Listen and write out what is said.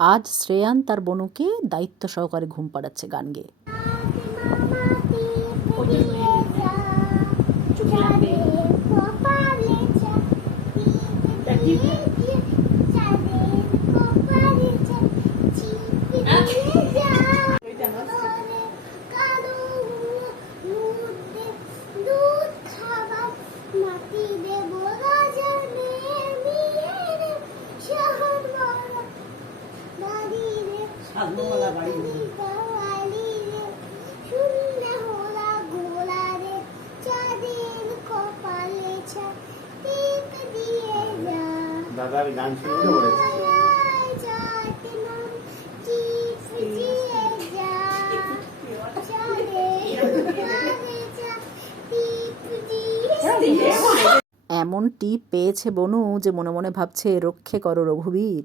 আজ শ্রেয়ান তার বনুকে দায়িত্ব সহকারে ঘুম পাড়াচ্ছে গান গেয়ে। দাদা আমি গান শুনতে বলেছি। এমন টিপ পেয়েছে বনু যে মনে মনে ভাবছে রক্ষে করো রঘুবীর।